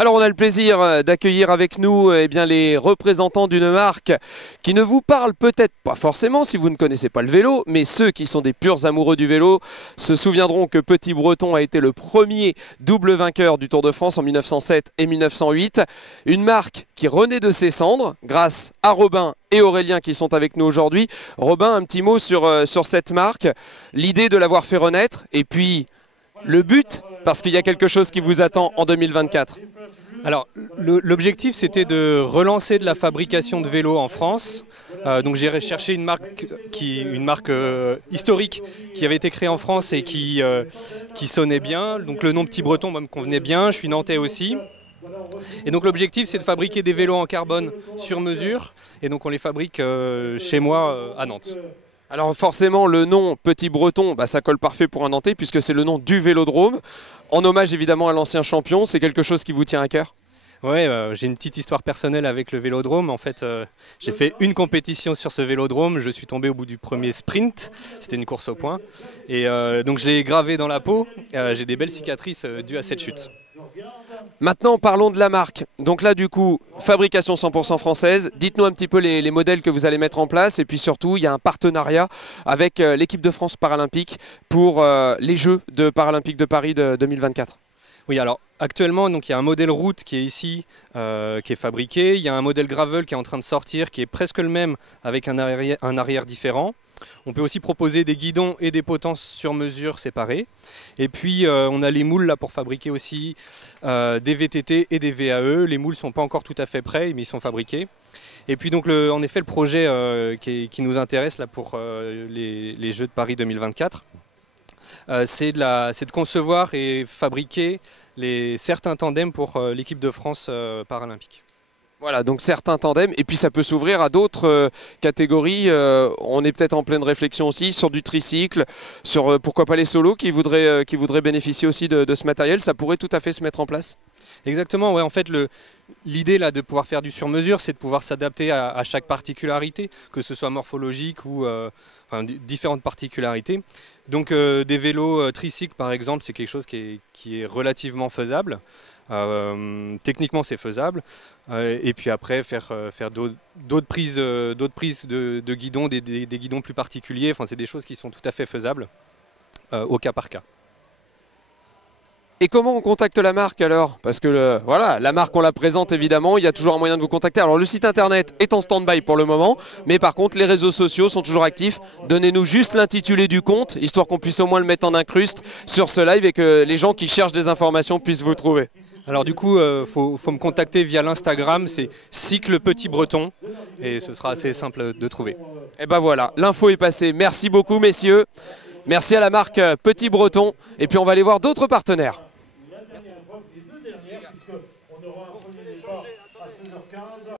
Alors on a le plaisir d'accueillir avec nous les représentants d'une marque qui ne vous parle peut-être pas forcément si vous ne connaissez pas le vélo, mais ceux qui sont des purs amoureux du vélo se souviendront que Petit Breton a été le premier double vainqueur du Tour de France en 1907 et 1908. Une marque qui renaît de ses cendres grâce à Robin et Aurélien qui sont avec nous aujourd'hui. Robin, un petit mot sur cette marque, l'idée de l'avoir fait renaître et puis le but, parce qu'il y a quelque chose qui vous attend en 2024. Alors, l'objectif, c'était de relancer de la fabrication de vélos en France. Donc j'ai recherché une marque historique qui avait été créée en France et qui sonnait bien. Donc le nom Petit Breton me convenait bien, je suis nantais aussi. Et donc l'objectif, c'est de fabriquer des vélos en carbone sur mesure. Et donc on les fabrique chez moi à Nantes. Alors forcément, le nom Petit Breton, ça colle parfait pour un Nantais puisque c'est le nom du vélodrome. En hommage évidemment à l'ancien champion, c'est quelque chose qui vous tient à cœur? Ouais, j'ai une petite histoire personnelle avec le vélodrome. En fait, j'ai fait une compétition sur ce vélodrome. Je suis tombé au bout du premier sprint. C'était une course au point. Et donc je l'ai gravé dans la peau. J'ai des belles cicatrices dues à cette chute. Maintenant, parlons de la marque. Donc là, du coup, fabrication 100% française. Dites-nous un petit peu les modèles que vous allez mettre en place. Et puis surtout, il y a un partenariat avec l'équipe de France paralympique pour les Jeux de Paralympiques de Paris de 2024. Oui, alors actuellement, donc, il y a un modèle route qui est ici, qui est fabriqué. Il y a un modèle gravel qui est en train de sortir, qui est presque le même, avec un arrière différent. On peut aussi proposer des guidons et des potences sur mesure séparés. Et puis on a les moules là pour fabriquer aussi des VTT et des VAE. Les moules ne sont pas encore tout à fait prêts, mais ils sont fabriqués. Et puis donc en effet le projet qui nous intéresse là pour les Jeux de Paris 2024, c'est de concevoir et fabriquer certains tandems pour l'équipe de France paralympique. Voilà, donc certains tandems, et puis ça peut s'ouvrir à d'autres catégories. On est peut-être en pleine réflexion aussi sur du tricycle, sur pourquoi pas les solos qui voudraient bénéficier aussi de ce matériel. Ça pourrait tout à fait se mettre en place. Exactement, ouais, en fait l'idée là de pouvoir faire du sur-mesure, c'est de pouvoir s'adapter à chaque particularité, que ce soit morphologique ou différentes particularités. Donc des vélos tricycles par exemple, c'est quelque chose qui est relativement faisable. Techniquement c'est faisable, et puis après faire d'autres prises de guidon, des guidons plus particuliers, c'est des choses qui sont tout à fait faisables au cas par cas. Et comment on contacte la marque alors? Parce que voilà, la marque on la présente évidemment, il y a toujours un moyen de vous contacter. Alors le site internet est en stand-by pour le moment, mais par contre les réseaux sociaux sont toujours actifs. Donnez-nous juste l'intitulé du compte, histoire qu'on puisse au moins le mettre en incruste sur ce live et que les gens qui cherchent des informations puissent vous trouver. Alors du coup, faut me contacter via l'Instagram, c'est Cycle Petit Breton, et ce sera assez simple de trouver. Et ben voilà, l'info est passée. Merci beaucoup messieurs, merci à la marque Petit Breton, et puis on va aller voir d'autres partenaires. Puisqu'on aura un premier départ à 16h15.